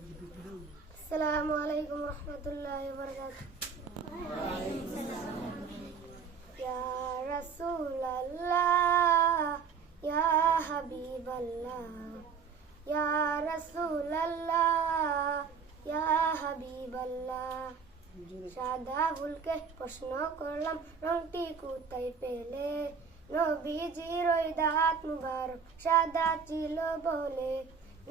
আসসালামু আলাইকুম রহমতুল্লাহি ওয়া বারাকাতুহু। ইয়া রাসূলাল্লাহ ইয়া হাবিবাল্লাহ ইয়া রাসূলাল্লাহ ইয়া হাবিবাল্লাহ। সাদা ফুলকে প্রশ্ন করলাম রংটি কোথায় পেলে, নবীজির ওই দাঁত মুবারক সাদা ছিল বলে,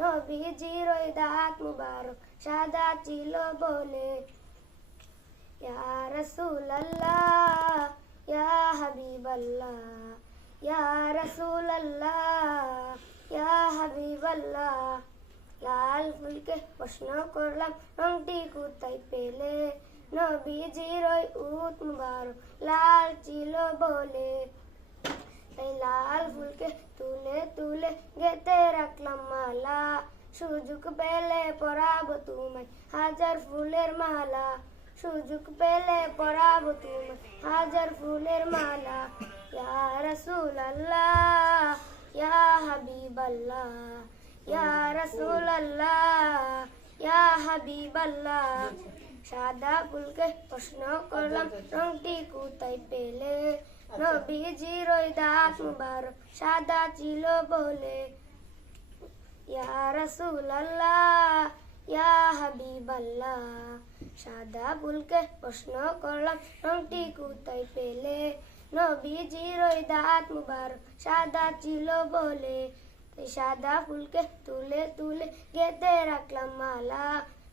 নবীজির ওই দাঁত মুবারক সাদা ছিল বলে। ইয়া রাসূলাল্লাহ ইয়া হাবিবাল্লাহ ইয়া রাসূলাল্লাহ ইয়া হাবিবাল্লাহ। লাল ফুলকে প্রশ্ন করলাম রংটি কোথায় পেলে, নবীজির ওই উট মুবারক লাল ছিল বলে। এই লাল ফুলকে তুলে তুলে গেঁথে রাখলাম মালা, সুযোগ পেলে পরাবো তোমায় হাজার ফুলের মালা, সুযোগ পেলে পরাবো তোমায় হাজার ফুলের মালা। ইয়া রাসূলাল্লাহ ইয়া হাবিবাল্লাহ ইয়া রাসূলাল্লাহ ইয়া হাবিবাল্লাহ। সাদা ফুলকে প্রশ্ন করলাম রংটি কোথায় পেলে, নবীজির ওই দাঁত মুবারক সাদা ছিল বলে। ইয়া রাসূলাল্লাহ ইয়া হাবিবাল্লাহ। সাদা ফুলকে প্রশ্ন করলাম রংটি কোথায় পেলে, নবীজির ওই দাঁত মুবারক সাদা ছিল বলে। সাদা ফুলকে তুলে তুলে গেঁথে রাখলাম মালা,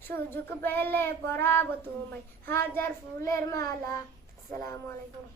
সুযোগ পেলে পরাবো তোমায় হাজার ফুলের মালা। আসসালামু আলাইকুম।